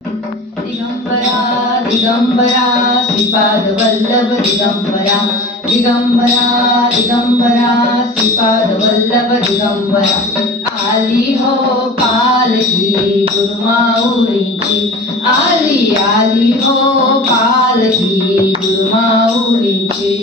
दिगंबरा दिगंबरा श्रीपाद वल्लभ दिगंबरा दिगंबरा दिगंबरा श्रीपाद वल्लभ दिगंबरा आली हो पालखी गुरुमाऊलींची आली आली हो पालखी गुरुमाऊलींची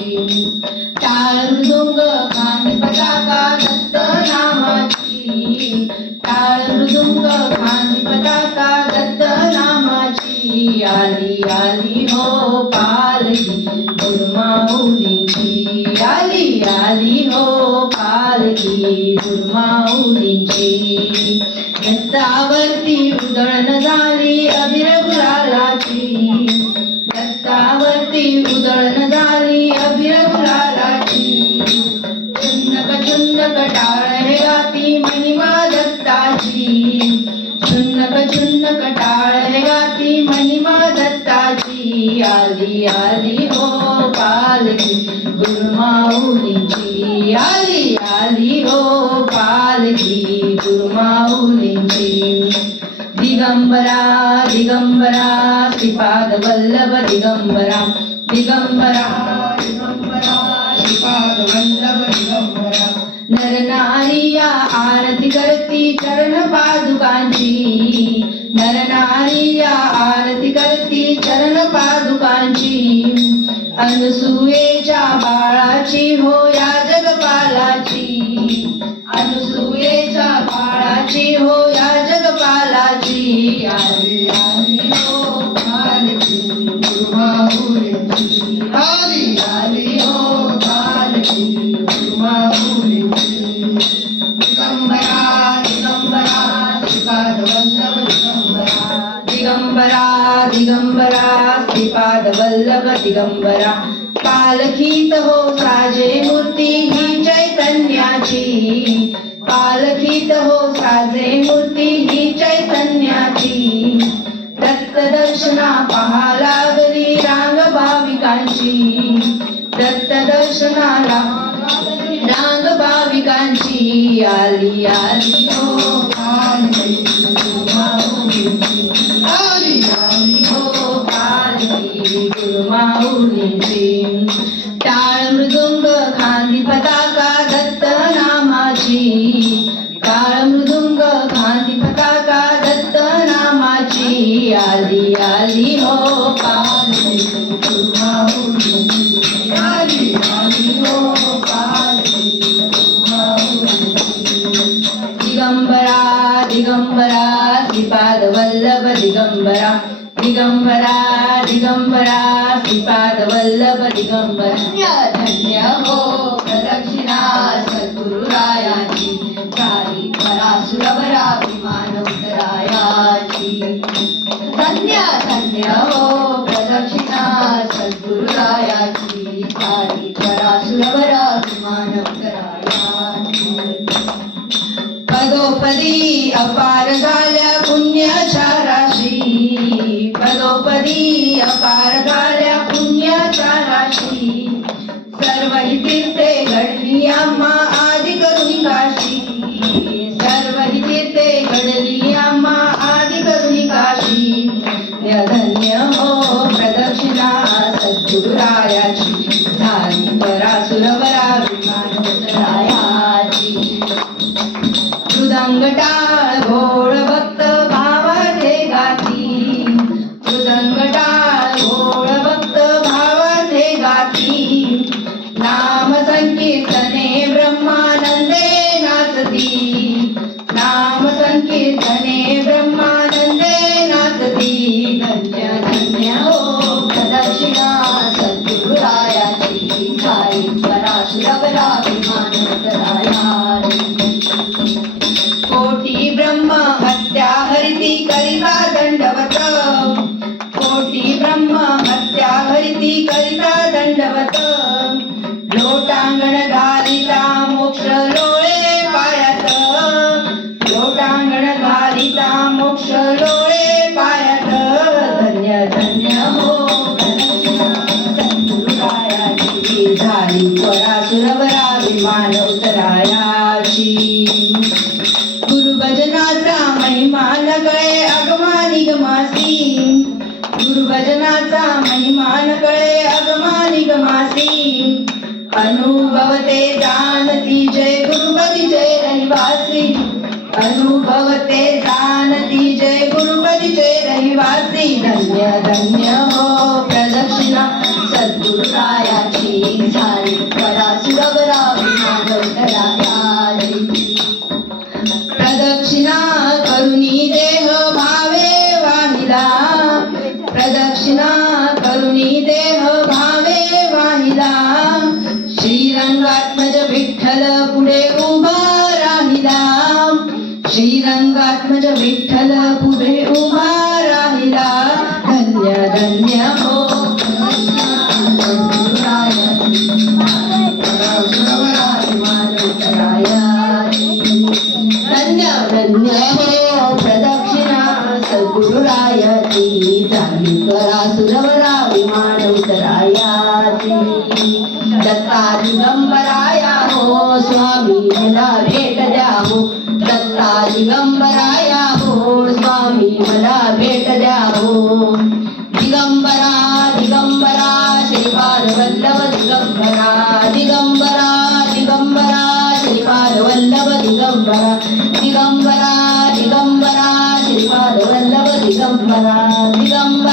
टाळ मृदुंग खांदी पताका दत्त नामाची टाळ मृदुंग खांदी पताका दत्त नामाची आली आली हो पालखी गुरुमाऊलींची आली आली हो पालखी गुरुमाऊलींची दत्तावरती उधळण झाली अबीर गुलालाची दत्तावरती उधळण झाली अबीर गुलालाची चुन्नक चुन्नक टाळ हे गाती महिमा दत्ताची चुन्नक चुन्नक टाळ हे गाती महिमा दत्ताची आली आली हो पालखी गुरुमाऊलींची आली आली हो पालखी गुरुमाऊलींची दिगंबरा दिगंबरा श्रीपाद वल्लभ दिगंबरा दिगंबरा दिगंबरा श्रीपाद वल्लभ दिगंबरा नर नारी या आरती करती चरण पादुकांची नर नारी या आरती करती चरण पादुकांची अनसुयेच्या बाळाची हो या जगपालाची अनसुयेच्या बाळाची हो या जगपालाची आली आली हो पालखी गुरुमाऊलींची आली आली हो पालखी गुरुमाऊलींची दिगंबरा दिगंबरा श्रीपाद वल्लभ दिगंबरा दिगंबरा दिगंबरा श्रीपाद वल्लभ दिगंबरा पालखीत हो साजे मूर्ती ही चैतन्याची पालखीत हो साजे मूर्ती ही चैतन्याची दत्त दर्शना पहा लागली रांग भाविकांची दत्त दर्शनाला रांग भाविकांची आली आली हो पालखी गुरुमाऊलींची आली आली हो पालखी गुरुमाऊलींची टाळ मृदुंग खांदी पताका दत्त नामाची टाळ मृदुंग खांदी पताका दत्त नामाची आली आली हो पालखी गुरुमाऊलींची आली आली हो पालखी गुरुमाऊलींची दिगंबरा दिगंबरा श्रीपाद वल्लभ दिगंबरा दिगंबरा दिगंबरा श्रीपाद वल्लभ दिगंबरा धन्य हो प्रदक्षिणा सद्गुरुरायाची चारी परासुरवरा विमान उतरायाची धन्य धन्य हो प्रदक्षिणा सद्गुरुरायाची चारी परासुरवरा विमान उतरायाची पदोपदी अपार झाल्या पुण्याच्या राशी पदोपदी अपार झाल्या पुण्याच्या राशी सर्व ही तीर्थे घडली आम्हा आदि करुणी काशी सर्व ही तीर्थे घडली आम्हा आदि करुणी गुरुभजनाचा महिमान कळे अगमानिगमासी अनुभवते जानती जय गुरुपदी जय रहिवासी अनुभवते जानती जय गुरुपदी जय रहिवासी धन्य धन्य हो प्रदक्षिणा सद्गुरुरायाची झाली परासुरवरा विमानोत्तरायाची प्रदक्षिणा करुणी देह भावे वाहिला प्रदक्षिणा करुणी देह भावे वाहिला श्रीरंगात्मज विठ्ठल पुढे उभा राहिला श्रीरंगात्मज विठ्ठल पुढे उभा राहिला धन्य धन्य हो धन्य धन्य हो प्रदक्षिणा सद्गुरुरायाची झाली परासुरवरा विमान उतरायाची दत्ता दिगंबराया हो स्वामी मला भेट द्या हो दत्ता दिगंबराया हो स्वामी मला भेट द्या हो दिगंबरा दिगंबरा श्रीपाद वल्लभ दिगंबरा दिगंबरा दिगंबरा श्रीपाद वल्लभ दिगंबरा दिगंबरा दिगंबरा श्रीपाद वल्लभ दिगंबरा दिगंबरा